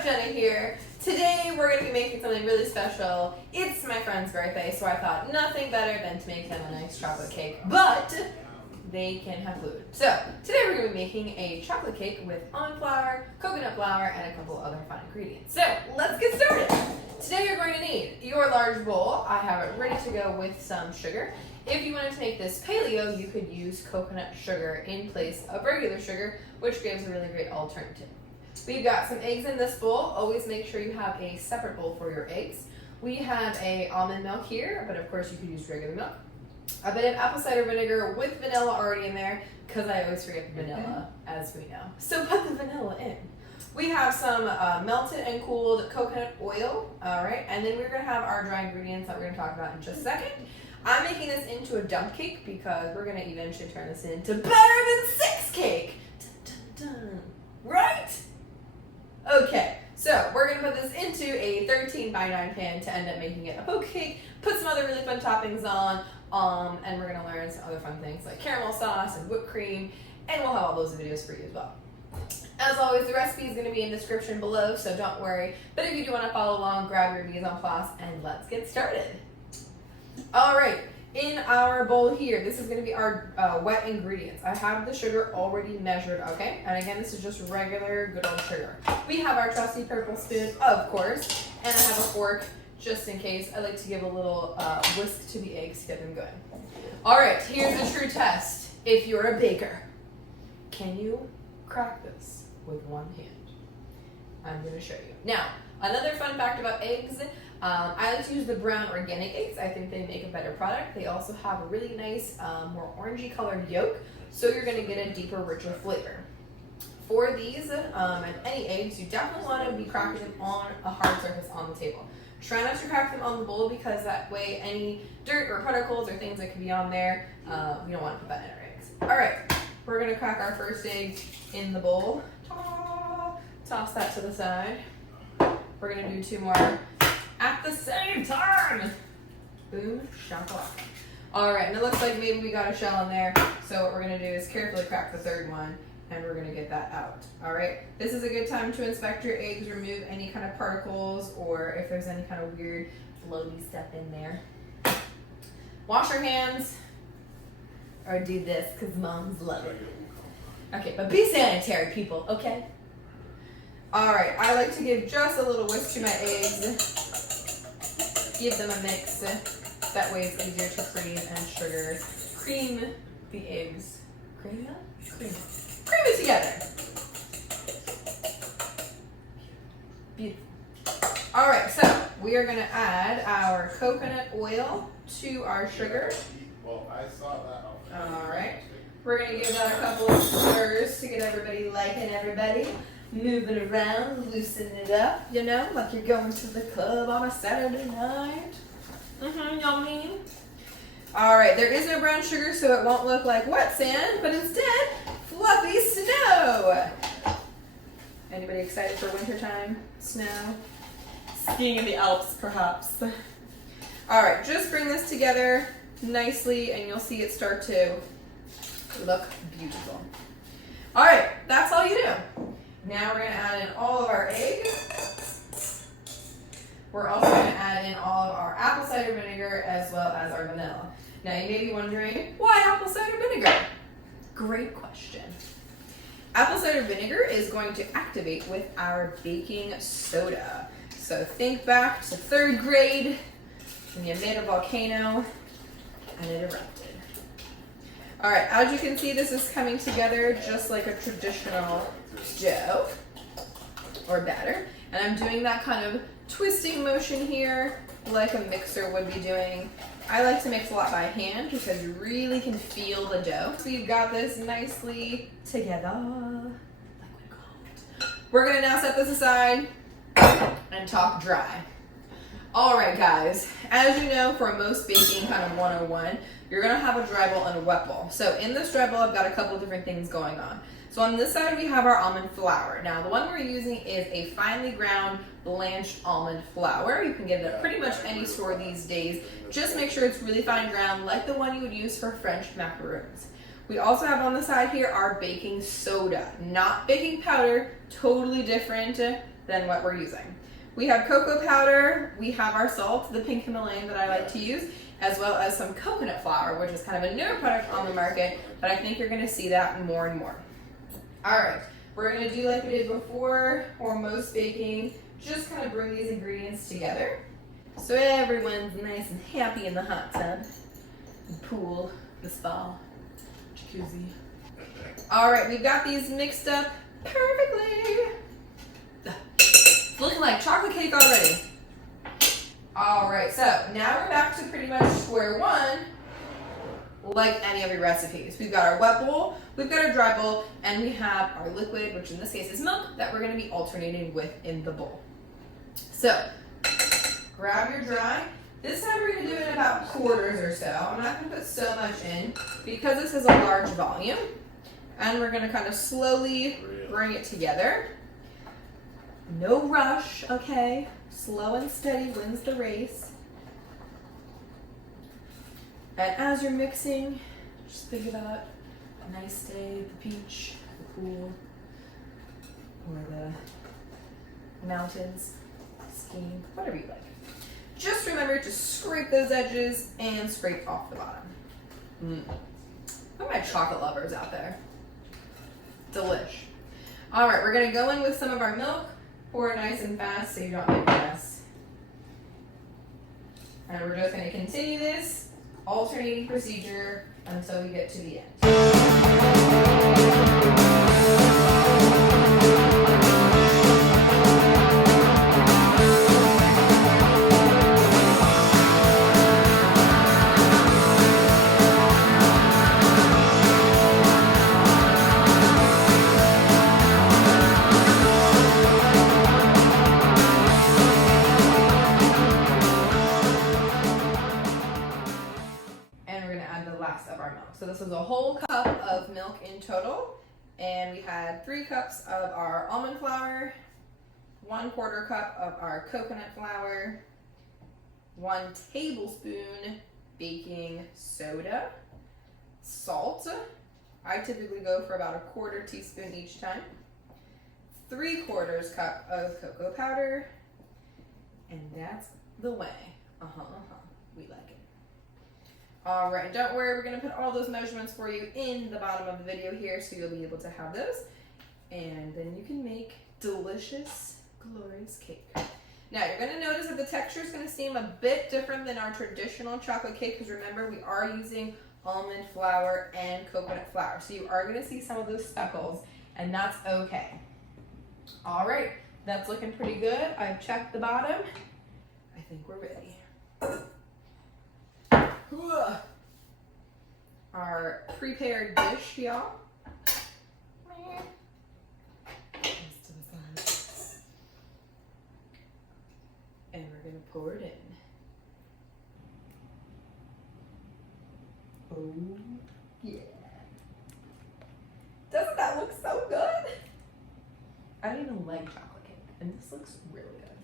Chef Jenna here. Today we're going to be making something really special. It's my friend's birthday, so I thought nothing better than to make them a nice chocolate cake, but they can have gluten. So today we're going to be making a chocolate cake with almond flour, coconut flour, and a couple other fun ingredients. So let's get started. Today you're going to need your large bowl. I have it ready to go with some sugar. If you wanted to make this paleo, you could use coconut sugar in place of regular sugar, which gives a really great alternative. We've got some eggs in this bowl. Always make sure you have a separate bowl for your eggs. We have a almond milk here, but of course you could use regular milk. A bit of apple cider vinegar with vanilla already in there, because I always forget the vanilla, as we know. So put the vanilla in. We have some melted and cooled coconut oil, all right, and then we're going to have our dry ingredients that we're going to talk about in just a second. I'm making this into a dump cake because we're going to eventually turn this into better than 6 cake. Dun, dun, dun. Right? Okay, so we're going to put this into a 13 by 9 pan to end up making it a poke cake, put some other really fun toppings on, and we're going to learn some other fun things like caramel sauce and whipped cream, and we'll have all those videos for you as well. As always, the recipe is going to be in the description below, so don't worry. Bbut if you do want to follow along, grab your mise en place, and let's get started. All right, in our bowl here, this is going to be our wet ingredients. I have the sugar already measured, okay? And again, this is just regular good old sugar. We have our trusty purple spoon, of course, and I have a fork just in case. I like to give a little whisk to the eggs to get them going. All right, here's the true test. If you're a baker, can you crack this with one hand? I'm going to show you. Now, another fun fact about eggs, I like to use the brown organic eggs. I think they make a better product. They also have a really nice, more orangey colored yolk, so you're going to get a deeper, richer flavor. For these and any eggs, you definitely want to be cracking them on a hard surface on the table. Try not to crack them on the bowl because that way any dirt or particles or things that could be on there, we don't want to put that in our eggs. All right, we're going to crack our first egg in the bowl. Toss that to the side. We're going to do 2 more at the same time. Boom, shakalaka. All right, and it looks like maybe we got a shell in there. So what we're gonna do is carefully crack the 3rd one, and we're gonna get that out. All right, this is a good time to inspect your eggs, remove any kind of particles, or if there's any kind of weird floaty stuff in there. Wash your hands, or do this, because moms love it. Okay, but be sanitary, people, okay? All right, I like to give just a little whisk to my eggs. Give them a mix. That way it's easier to cream and sugar. Cream the eggs. Cream them? Cream it. Cream it together. Beautiful. All right, so we are going to add our coconut oil to our sugar. Well, I saw that. All right. We're going to give that a couple of stirs to get everybody liking everybody. Moving around, loosening it up, you know, like you're going to the club on a Saturday night. You know what I mean? All right, there is no brown sugar, so it won't look like wet sand, but instead, fluffy snow. Anybody excited for wintertime? Snow? Skiing in the Alps, perhaps. All right, just bring this together nicely, and you'll see it start to look beautiful. All right, that's all you do. Now we're going to add in all of our eggs. We're also going to add in all of our apple cider vinegar as well as our vanilla. Now you may be wondering, why apple cider vinegar? Great question. Apple cider vinegar is going to activate with our baking soda. So think back to 3rd grade when you made a volcano and it erupted. All right, as you can see, this is coming together just like a traditional dough or batter, and I'm doing that kind of twisting motion here like a mixer would be doing. I like to mix a lot by hand because you really can feel the dough. So you've got this nicely together, like we call it. We're gonna now set this aside and talk dry. All right, guys, as you know, for most baking kind of 101, you're gonna have a dry bowl and a wet bowl. So in this dry bowl, I've got a couple of different things going on. So on this side, we have our almond flour. Now, the one we're using is a finely ground blanched almond flour. You can get it at pretty much any store these days. Just make sure it's really fine ground, like the one you would use for French macaroons. We also have on the side here our baking soda, not baking powder, totally different than what we're using. We have cocoa powder, we have our salt, the pink Himalayan that I like to use, as well as some coconut flour, which is kind of a newer product on the market, but I think you're gonna see that more and more. All right, we're gonna do like we did before or most baking, just kind of bring these ingredients together so everyone's nice and happy in the hot tub, the pool, the spa, jacuzzi. All right, we've got these mixed up perfectly. It's looking like chocolate cake already. All right, so now we're back to pretty much square one, like any other recipes. We've got our wet bowl, we've got our dry bowl, and we have our liquid, which in this case is milk, that we're gonna be alternating with in the bowl. So, grab your dry. This time we're gonna do it in about quarters or so. I'm not gonna put so much in because this is a large volume. And we're gonna kind of slowly bring it together. No rush, okay? Slow and steady wins the race. And as you're mixing, just think about a nice day at the beach, the pool, or the mountains, skiing, whatever you like. Just remember to scrape those edges and scrape off the bottom. What are my chocolate lovers out there? Delish. All right, we're gonna go in with some of our milk. Pour it nice and fast so you don't make a mess. And we're just gonna continue this alternating procedure until we get to the end. So this was a whole cup of milk in total, and we had 3 cups of our almond flour, 1/4 cup of our coconut flour, 1 tablespoon baking soda, salt. I typically go for about 1/4 teaspoon each time, 3/4 cup of cocoa powder, and that's the way. We like it. All right, don't worry, we're gonna put all those measurements for you in the bottom of the video here so you'll be able to have those. And then you can make delicious, glorious cake. Now, you're gonna notice that the texture is gonna seem a bit different than our traditional chocolate cake because remember, we are using almond flour and coconut flour. So you are gonna see some of those speckles, and that's okay. All right, that's looking pretty good. I've checked the bottom. I think we're ready. Our prepared dish, y'all. And we're gonna pour it in. Oh, yeah. Doesn't that look so good? I don't even like chocolate cake, and this looks really good.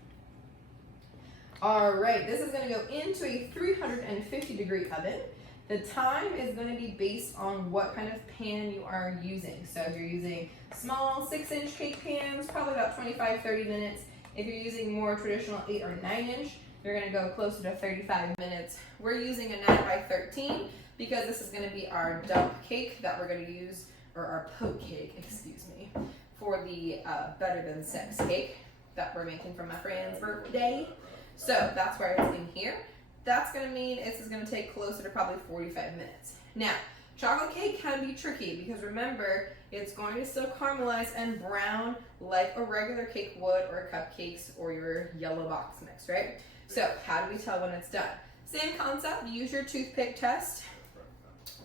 All right, this is gonna go into a 350-degree oven. The time is going to be based on what kind of pan you are using. So if you're using small 6-inch cake pans, probably about 25-30 minutes. If you're using more traditional 8 or 9-inch, you're going to go closer to 35 minutes. We're using a 9x13 because this is going to be our dump cake that we're going to use, or our poke cake, excuse me, for the Better Than Sex cake that we're making for my friend's birthday. So that's where it's in here. That's gonna mean this is gonna take closer to probably 45 minutes. Now, chocolate cake can be tricky because remember, it's going to still caramelize and brown like a regular cake would, or cupcakes, or your yellow box mix, right? So how do we tell when it's done? Same concept, use your toothpick test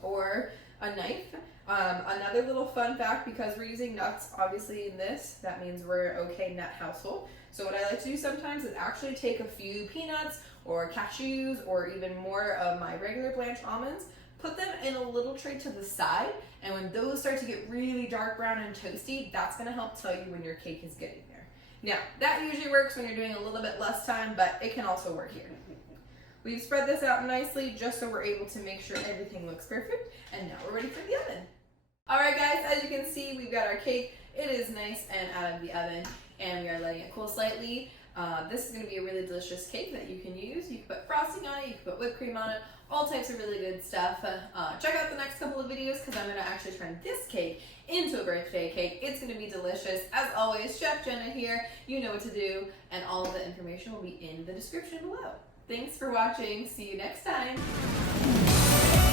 or a knife. Another little fun fact, because we're using nuts obviously in this, that means we're okay nut household. So what I like to do sometimes is actually take a few peanuts or cashews or even more of my regular blanched almonds, put them in a little tray to the side, and when those start to get really dark brown and toasty, that's gonna help tell you when your cake is getting there. Now, that usually works when you're doing a little bit less time, but it can also work here. We've spread this out nicely just so we're able to make sure everything looks perfect, and now we're ready for the oven. All right guys, as you can see, we've got our cake. It is nice and out of the oven. and we are letting it cool slightly. This is going to be a really delicious cake that you can use. You can put frosting on it, you can put whipped cream on it, all types of really good stuff. Check out the next couple of videos because I'm going to actually turn this cake into a birthday cake. It's going to be delicious. As always, Chef Jenna here. You know what to do, and all of the information will be in the description below. Thanks for watching. See you next time.